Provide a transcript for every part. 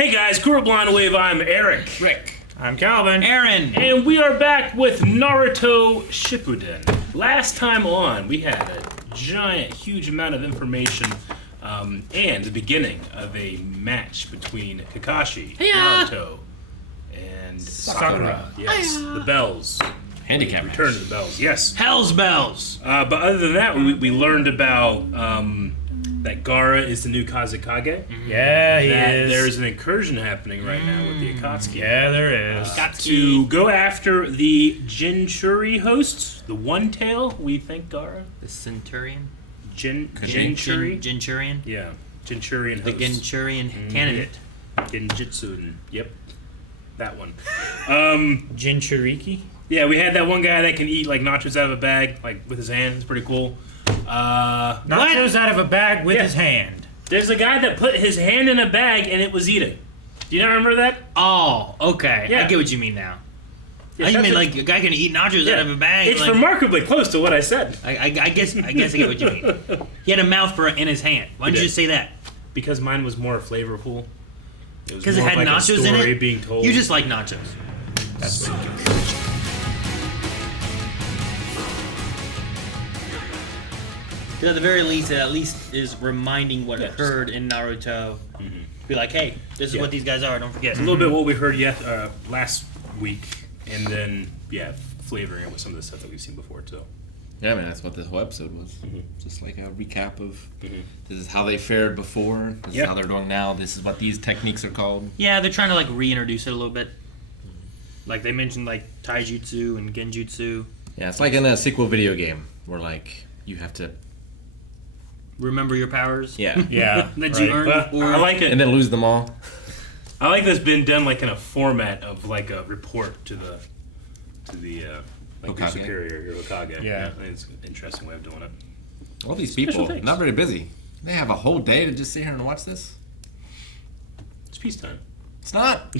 Hey guys, Guru Blind Wave, I'm Eric. Rick. I'm Calvin. Aaron. And we are back with Naruto Shippuden. Last time on, we had a giant, huge amount of information and the beginning of a match between Kakashi, Naruto, and Sakura. Yes, the bells. Handicap Return match. to the bells, yes. Hell's bells. But other than that, we learned about that Gaara is the new Kazekage. Yeah, he That is. there's an incursion happening right now with the Akatsuki. Yeah, there is. To go after the Jinchuri hosts, the One Tail, we think Gaara. The Centurion. Jinchuri? Jinchurian. Yeah, Jinchurian The hosts. Jinchurian candidate. Genjutsu. Yep, that one. Jinchuriki? Yeah, we had that one guy that can eat like nachos out of a bag, like with his hand. It's pretty cool. Nachos out of a bag with his hand. There's a guy that put his hand in a bag and it was eating. Do you not remember that? Oh, okay. Yeah. I get what you mean now. Yeah, You that's mean it. like a guy can eat nachos Yeah. out of a bag? It's like, remarkably close to what I said. I guess I get what you mean. He had a mouth for it in his hand. Why He did you did. say that? Because mine was more flavorful. Because it more had like a nachos in story it. being told. You just like nachos. That's At the very least, it at least is reminding what occurred in Naruto. Be like, hey, this is Yeah. what these guys are. Don't forget. a little bit what we heard last week, and then flavoring it with some of the stuff that we've seen before too. Yeah, I mean, that's what this whole episode was. Just like a recap of this is how they fared before, this is how they're doing now, this is what these techniques are called. Yeah, they're trying to like reintroduce it a little bit. Like they mentioned like taijutsu and genjutsu. Yeah, it's like in a sequel video game where like you have to Remember your powers. yeah Yeah. That you earned But before. I like it. and then lose them all. I like this being done like in a format of like a report to the like your Hokage. superior, your Hokage. Yeah. I think it's an interesting way of doing it. All these Special people, things. not very busy. They have a whole day to just sit here and watch this. It's peacetime. It's not.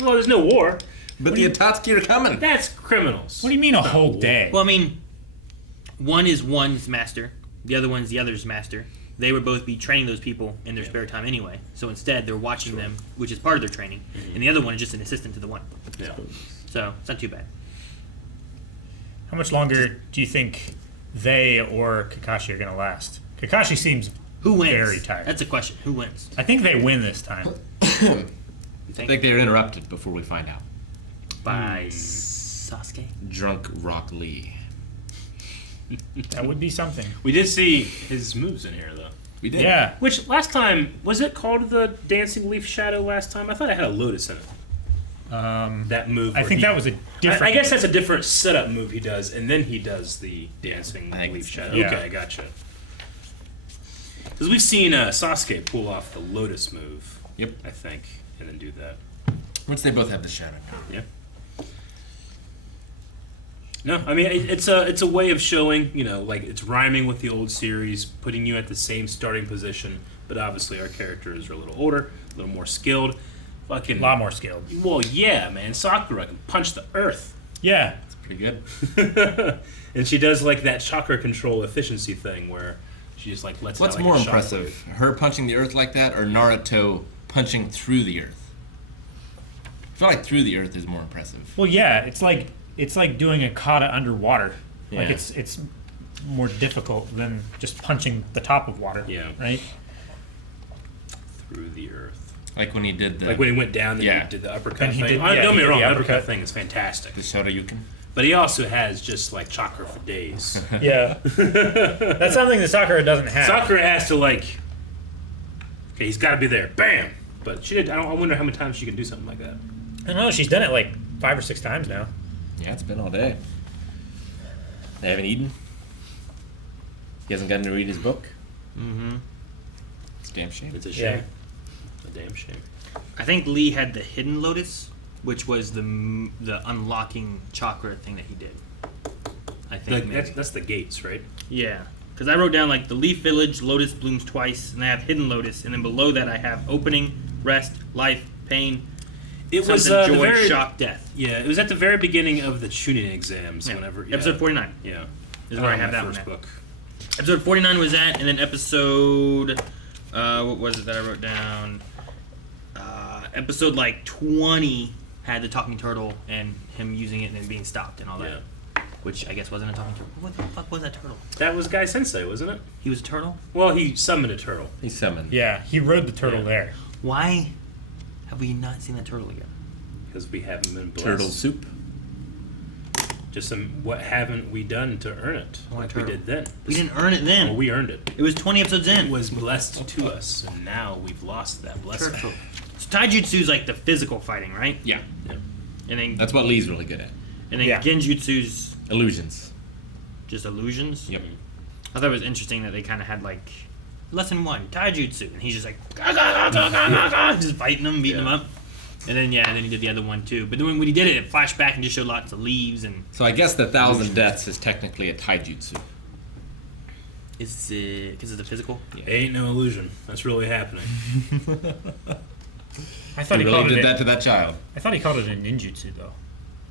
Well, there's no war. But the Akatsuki are coming. That's criminals. What do you mean a whole day? Well, I mean, one is one's master, the other one's the other's master. They would both be training those people in their spare time anyway. So instead, they're watching them, which is part of their training, and the other one is just an assistant to the one. Yeah. So it's not too bad. How much longer do you think they or Kakashi are going to last? Kakashi seems Who wins? very tired. That's a question. Who wins? I think they win this time. I think they are interrupted before we find out. By Sasuke. Drunk Rock Lee. That would be something. We did see his moves in here though. We did. Yeah. Which last time was it called the Dancing Leaf Shadow? Last time I thought it had a lotus in it. That move. I where think that was a different. I guess that's a different setup move he does, and then he does the Dancing I think Leaf it's- Shadow. yeah. Okay, I gotcha. Because we've seen Sasuke pull off the lotus move. Yep. I think, and then do that. Which they both have the shadow. Yeah. No, I mean it's a way of showing, like it's rhyming with the old series, putting you at the same starting position, but obviously our characters are a little older, a little more skilled. Fucking a lot more skilled. Well, yeah, man. Sakura can punch the earth. Yeah. It's pretty good. And she does like that chakra control efficiency thing where she just like lets What's out like more a impressive? shockwave. Her punching the earth like that or Naruto punching through the earth? I feel like through the earth is more impressive. Well, yeah. It's like doing a kata underwater. Like Yeah. it's more difficult than just punching the top of water. Yeah. Right. Through the earth. Like when he did the Like when he went down and Yeah. he did the uppercut And he thing. did- Don't yeah, get he me did wrong, the the uppercut uppercut. thing is fantastic. the Shoryuken. But he also has just like chakra for days. Yeah. That's something that Sakura doesn't have. Sakura has to like, okay, he's got to be there. Bam! But she did. I wonder how many times she can do something like that. I don't know. She's done it like 5 or 6 times now. Yeah, it's been all day. They haven't eaten. He hasn't gotten to read his book. Mm-hmm. It's a damn shame. It's a shame. A damn shame. I think Lee had the hidden lotus, which was the unlocking chakra thing that he did. I think maybe. That's the gates, right? Yeah, because I wrote down like the Leaf Village, lotus blooms twice, and I have hidden lotus, and then below that I have opening, rest, life, pain, It was something the joy, very shock, death. yeah. It was at the very beginning of the Chunin exams. Yeah. Whenever Episode 49 Yeah, is where I have my that one first at. book. Episode 49 was that, and then episode what was it that I wrote down? episode like 20 had the talking turtle and him using it and then being stopped and all that. Yeah. Which I guess wasn't a talking turtle. What the fuck was that turtle? That was Guy Sensei, wasn't it? He was a turtle? Well, he summoned a turtle. He summoned. Yeah, he rode the turtle Yeah. there. Why have we not seen that turtle again? Because we haven't been blessed. Turtle soup. Just what haven't we done to earn it? I want Like we turtle. did then. We didn't earn it then. Well, we earned it. It was 20 episodes in. It was blessed to us, and now we've lost that blessing. Turtle. So taijutsu is like the physical fighting, right? Yeah. And then That's what Lee's really good at. Yeah. genjutsu's Illusions. just illusions. Yep. I thought it was interesting that they kind of had like lesson 1 taijutsu, and he's just like "Gah, gah, gah, gah, gah, gah," just fighting them, beating them up. And then and then he did the other one too. But then when he did it, it flashed back and just showed lots of leaves and. So I guess the 1,000 deaths is technically a taijutsu. Is it because of the physical? Ain't no illusion. That's really happening. I thought He he really called did it. that to that child. I thought he called it a ninjutsu though.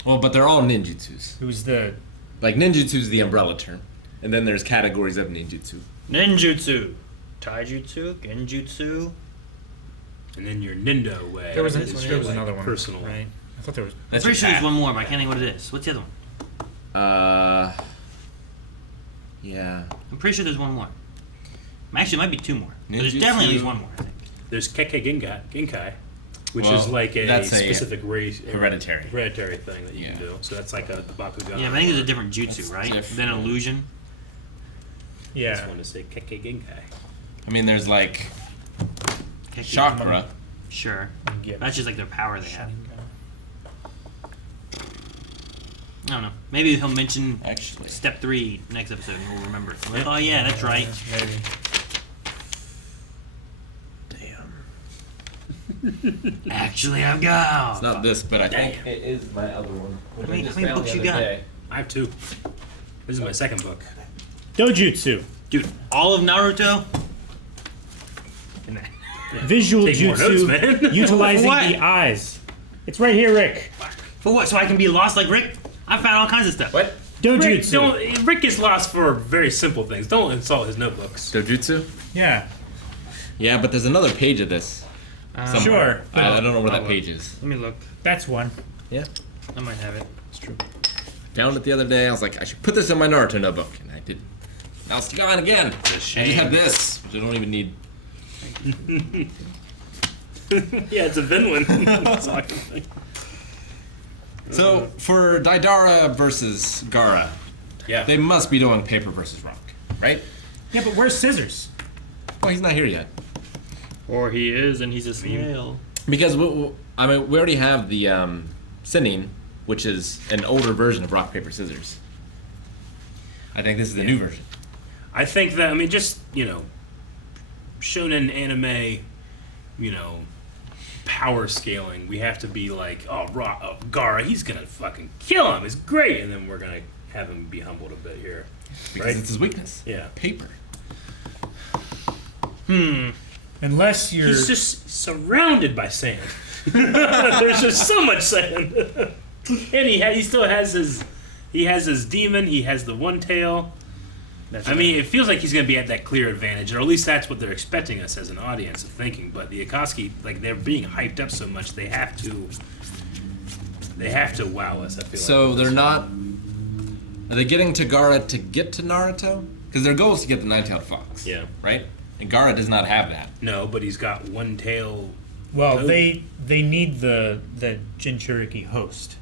Well, but they're all ninjutsus. It was the Like ninjutsu is the umbrella term, and then there's categories of ninjutsu. Ninjutsu, taijutsu, genjutsu. And then your Nindo way. there was, is there was like another one. personal. Right. I thought there was. I'm That's pretty your sure there's path. one more, but I can't think what it is. What's the other one? Yeah. I'm pretty sure there's one more. Actually, it might be 2 more. But there's Ninjutsu. definitely at least one more, I think. There's Kekkei Genkai, which Well, is like a that's a specific race, hereditary. hereditary thing that you can Yeah. do. So that's like a Bakugan. Yeah, but I think there's a different jutsu, That's right? different. Than illusion. I Yeah. just want to say Kekkei Genkai. I mean, there's like Heck, chakra. Sure. Yeah. That's just like their power they have. I don't know. Maybe he'll mention Actually. step 3 next episode and we'll remember. Like, oh yeah, that's right. Maybe. Actually, I've got. It's not this, but I think Damn. it is my other one. How many books you got? I have 2. This is my second book. Dojutsu. Dude, all of Naruto. And that- Visual Take more jutsu notes, man. utilizing What? the eyes. It's right here, Rick. For what? So I can be lost like Rick? I found all kinds of stuff. What? Dojutsu. Rick gets lost for very simple things. Don't insult his notebooks. Dojutsu? Yeah. Yeah, but there's another page of this. somewhere. Sure. I don't know where I'll that look. page is. Let me look. That's one. Yeah. I might have it. It's true. Found it the other day. I was like, I should put this in my Naruto notebook, and I didn't. Now it's gone again. It's a I shame. just have this, which I don't even need. Yeah, it's a Vinland. That's all I can think. So for Daidara versus Gaara, Yeah. they must be doing paper versus rock, right? Yeah, but where's scissors? Well, he's not here yet. Or he is, and he's a snail. Because we already have the Sinning, which is an older version of rock paper scissors. I think this is the new version. I think that, just, shonen anime, power scaling, we have to be like, Gaara, he's gonna fucking kill him, it's great, and then we're gonna have him be humbled a bit here. Because Right? it's his weakness. Yeah. Paper. Unless you're. He's just surrounded by sand. There's just so much sand. And he still has his demon, he has the one tail. That's It feels like he's going to be at that clear advantage, or at least that's what they're expecting us as an audience of thinking. But the Akatsuki, they're being hyped up so much, they have to wow us. I feel So like. they're not. Are they getting to Gaara to get to Naruto? Because their goal is to get the nine-tailed fox. Yeah. Right? And Gaara does not have that. No, but he's got one tail. Well, Oh. they need the Jinchuriki host.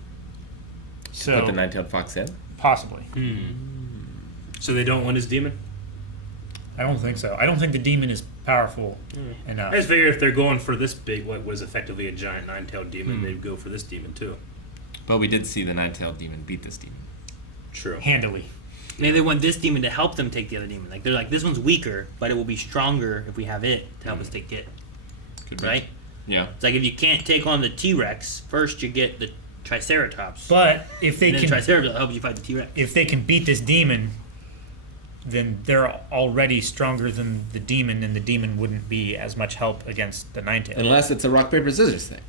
So Put the nine-tailed fox in. possibly. So they don't want his demon? I don't think so. I don't think the demon is powerful enough. I just figure if they're going for this big, what was effectively a giant nine-tailed demon, they'd go for this demon too. But we did see the nine-tailed demon beat this demon. True. Handily. Maybe they want this demon to help them take the other demon. Like they're like, this one's weaker, but it will be stronger if we have it to help us take it. Could be. Right? Yeah. It's like if you can't take on the T-Rex, first you get the Triceratops. But if they and then can, Triceratops helps you fight the T-Rex. if they can beat this demon, then they're already stronger than the demon, and the demon wouldn't be as much help against the Ninetale. Unless it's a rock, paper, scissors thing.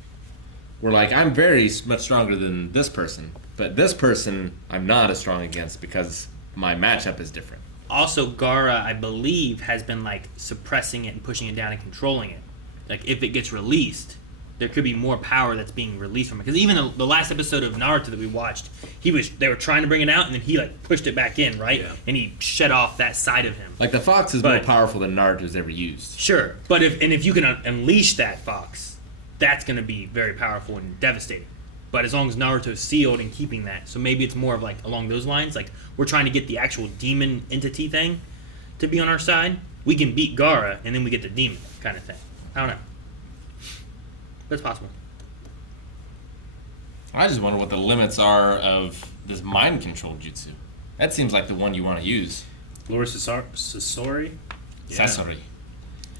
We're like, I'm very much stronger than this person, but this person I'm not as strong against because my matchup is different. Also, Gaara, I believe, has been like suppressing it and pushing it down and controlling it. Like if it gets released, there could be more power that's being released from it. Because even the last episode of Naruto that we watched, they were trying to bring it out, and then he like pushed it back in, right? Yeah. And he shut off that side of him. Like the fox is more But- powerful than Naruto's ever used. Sure, but if you can unleash that fox, that's going to be very powerful and devastating. But as long as Naruto's sealed and keeping that, so maybe it's more of like along those lines. Like we're trying to get the actual demon entity thing to be on our side. We can beat Gaara, and then we get the demon kind of thing. I don't know. That's possible. I just wonder what the limits are of this mind control jutsu. That seems like the one you want to use. Lord Sasori? Sasori.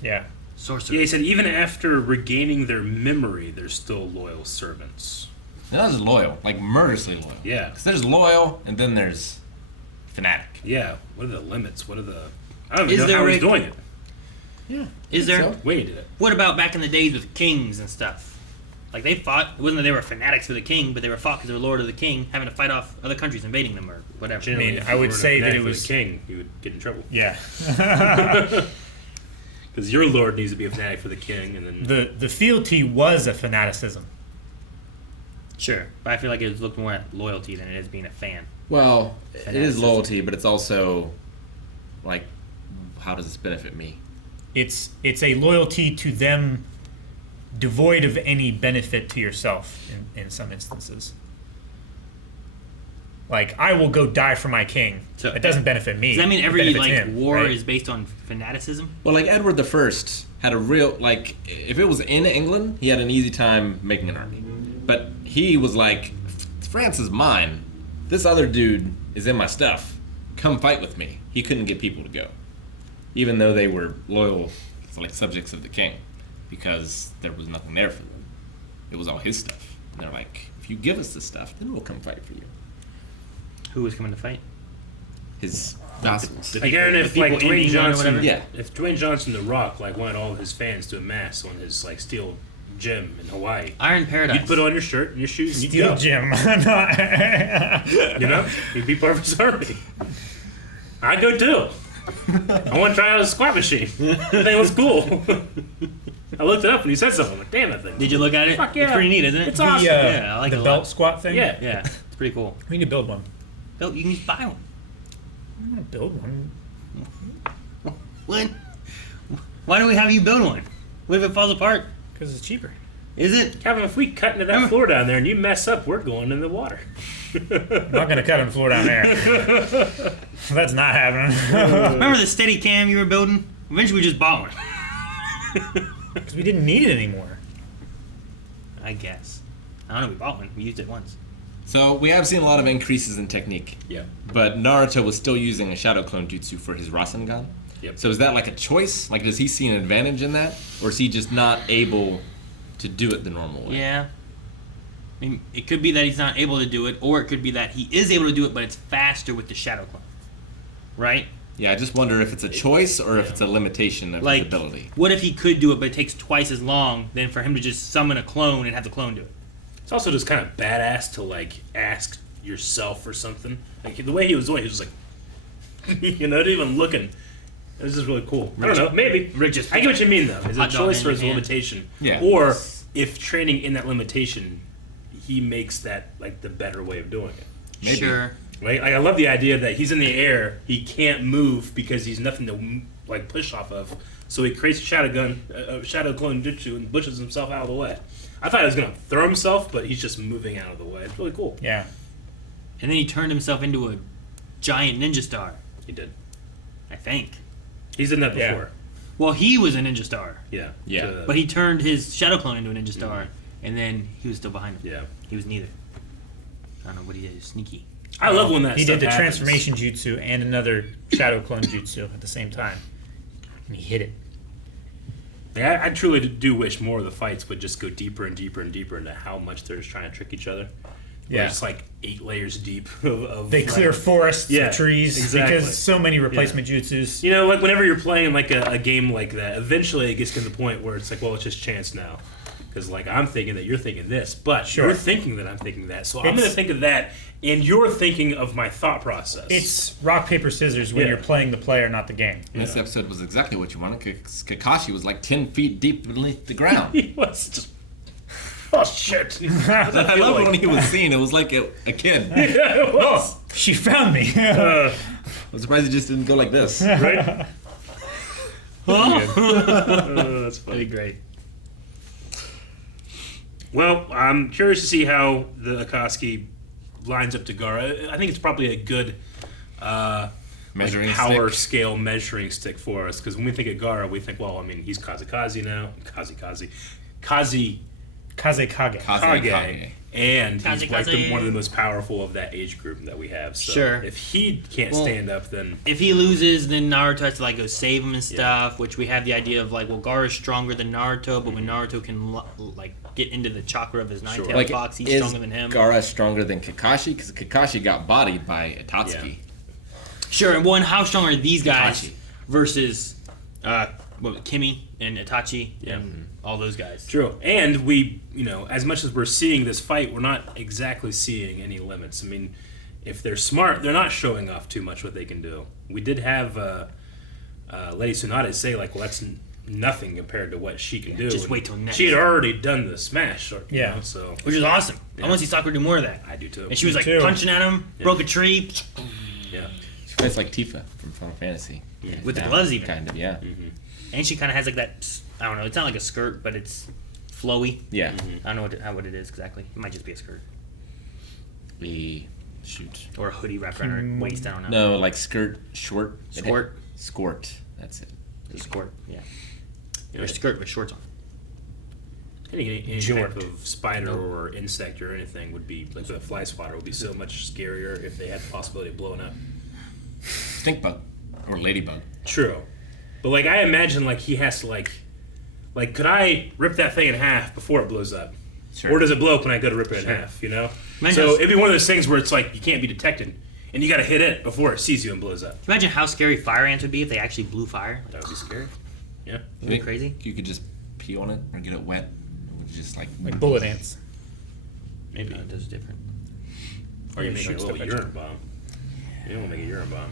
Yeah. Sorcery. Yeah, he said even after regaining their memory, they're still loyal servants. Not as loyal, like murderously loyal. Yeah. Because there's loyal, and then there's fanatic. Yeah. What are the limits? What are the... I don't Is even know there how he's a- doing it. Yeah. Is there? So? Wayne did it. What about back in the days with kings and stuff? Like they fought. It wasn't that they were fanatics for the king, but they were fought because they were lord of the king, having to fight off other countries invading them or whatever. Generally, mean, if I you would were say a that fanatic it for was- the king, you would get in trouble. Yeah. Because your lord needs to be a fanatic for the king, and then... the fealty was a fanaticism. Sure, but I feel like it looked more at loyalty than it is being a fan. Well, it is Fanaticism. loyalty, but it's also like, how does this benefit me? It's a loyalty to them devoid of any benefit to yourself in some instances. Like, I will go die for my king. So- it doesn't benefit me. Does that mean It every benefits like him, war right? is based on fanaticism? Well, like Edward the First had a real, like, if it was in England, he had an easy time making an army. But he was like, France is mine. This other dude is in my stuff. Come fight with me. He couldn't get people to go. Even though they were loyal, like, subjects of the king. Because there was nothing there for them. It was all his stuff. And they're like, if you give us this stuff, then we'll come fight for you. Who was coming to fight? His vassals. Like, Aaron, if the like people in Dwayne England or Johnson, whatever? Yeah. if Dwayne Johnson, The Rock, like wanted all of his fans to amass on his like steel gym in Hawaii, Iron Paradise. you'd put on your shirt and your shoes and you'd Steel go. Jim. You know, you'd be part of his army. I'd go too. I want to try out a squat machine. The thing was cool. I looked it up and he said something. I'm like, damn, that thing. Did you look at it? Fuck yeah. It's pretty neat, isn't it? It's awesome. Yeah, I like the it a belt lot. squat thing? Yeah. Yeah, it's pretty cool. We need to build one. Bill, you can just buy one. I'm going to build one. What? Why do we have you build one? What if it falls apart? Because it's cheaper. Is it? Kevin, if we cut into that floor down there and you mess up, we're going in the water. I'm not going to cut on the floor down there. That's not happening. Remember the steady cam you were building? Eventually we just bought one. Because we didn't need it anymore. I guess. I don't know, we bought one. We used it once. So we have seen a lot of increases in technique. Yeah. But Naruto was still using a shadow clone jutsu for his Rasengan. Yep. So is that like a choice? Like, does he see an advantage in that? Or is he just not able to do it the normal way? Yeah. I mean, it could be that he's not able to do it, or it could be that he is able to do it, but it's faster with the Shadow Clone. Right? Yeah, I just wonder if it's a choice or if Yeah. it's a limitation of Like, his ability. what if he could do it, but it takes twice as long than for him to just summon a clone and have the clone do it? It's also just kind of badass to like ask yourself for something. Like the way he was doing, he was just like, you know, not even looking. It was just really cool. I don't know, maybe. Rick just I get what you mean though. Is it a hot dog choice in or your is it a hand. limitation? Yeah. Or if training in that limitation, he makes that like the better way of doing it. Maybe. Sure. Like I love the idea that he's in the air, he can't move because he's nothing to like push off of. So he creates a shadow clone jutsu and pushes himself out of the way. I thought he was gonna throw himself, but he's just moving out of the way. It's really cool. Yeah. And then he turned himself into a giant ninja star, He did. I think. He's done that Yeah. before. Well, he was a ninja star, Yeah. Yeah. To- but he turned his Shadow Clone into a ninja star, and then he was still behind him. yeah. He was neither. I don't know what he did. Sneaky. I love when that He stuff did the happens. transformation jutsu and another shadow clone jutsu at the same time. And he hit it. Yeah, I truly do wish more of the fights would just go deeper and deeper and deeper into how much they're just trying to trick each other. Yeah. It's like 8 layers deep of They clear like, forests Yeah, of trees exactly. because so many replacement jutsus. You know, like whenever you're playing like a game like that, eventually it gets to the point where it's like, well, it's just chance now. Because like I'm thinking that you're thinking this, but Sure. you're thinking that I'm thinking that, so I'm It's- going to think of that, and you're thinking of my thought process. It's rock, paper, scissors when Yeah. you're playing the player, not the game. This episode was exactly what you wanted, because Kakashi was like 10 feet deep beneath the ground. He was just Oh shit! I love when he was seen. It was like a kid. Yeah, it was. She found me. I'm surprised he just didn't go like this. Right? That'd That's funny. be great. Well, I'm curious to see how the Akatsuki lines up to Gara. I think it's probably a good Measuring power stick. scale measuring stick for us, because when we think of Gara, we think, well, I mean, he's Kazikaze now. Kazikage. Kazekage. Kage. And he's like Kazikaze. one of the most powerful of that age group that we have. So Sure. if he can't Well, stand up, then If he loses, then Naruto has to like go save him and stuff. Which we have the idea of like, well, Gaara's stronger than Naruto, but when Naruto can like get into the chakra of his nine-tailed Like, fox, he's is stronger than him. Gaara stronger than Kakashi? Because Kakashi got bodied by Itatsuki. Sure, and one, how strong are these guys Itachi. versus Kimi and Itachi and all those guys? true. And we, as much as we're seeing this fight, we're not exactly seeing any limits. I mean, if they're smart, they're not showing off too much what they can do. We did have Lady Tsunade say, like, well, that's nothing compared to what she can do. just And wait till next. She had already done the smash. Yeah. So Which is awesome. Yeah. I want to see Sakura do more of that. I do too. And she was like too. punching at him, broke a tree. Yeah. She fights like Tifa from Final Fantasy. With the Now, gloves even. Kind of, yeah. And she kind of has like that, I don't know, it's not like a skirt, but it's flowy. Yeah. I don't know what it is exactly. It might just be a skirt. Shoot. Or a hoodie wrapped around her waist, I don't know. No, like skirt, short. Skort? Skort. That's it. A skirt, yeah. Or a skirt with shorts on. Any Jort. type of spider or insect or anything would be, like a fly swatter, would be so much scarier if they had the possibility of blowing up. Stink bug. Or ladybug. True. But, like, I imagine, like, he has to, like, could I rip that thing in half before it blows up? Sure. Or does it blow up when I go to rip it in half, Mine So does. it'd be one of those things where it's like, you can't be detected, and you gotta hit it before it sees you and blows up. Imagine how scary fire ants would be if they actually blew fire. That would be scary. Yeah. Isn't it crazy? You could just pee on it or get it wet. It would just like bullet ants. Maybe. It does different. Or you make a Shoot little stuff at urine bomb. You don't make a urine bomb.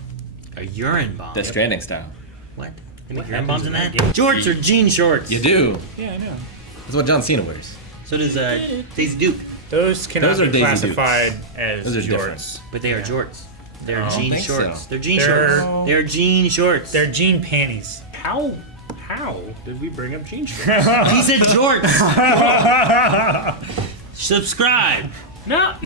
A urine bomb. Death Stranding style. What? You What make urine happens bombs in in that? that game? Jorts or jean shorts? You do. Yeah, I know. That's what John Cena wears. So does Daisy Duke. Those cannot Those are be Daisy classified as Those are different. jorts. But they are jorts. They're I don't jean think so. shorts. They're jean They're- shorts. They're jean shorts. They're jean panties. How did we bring up jean shorts? He said jorts. Subscribe. No.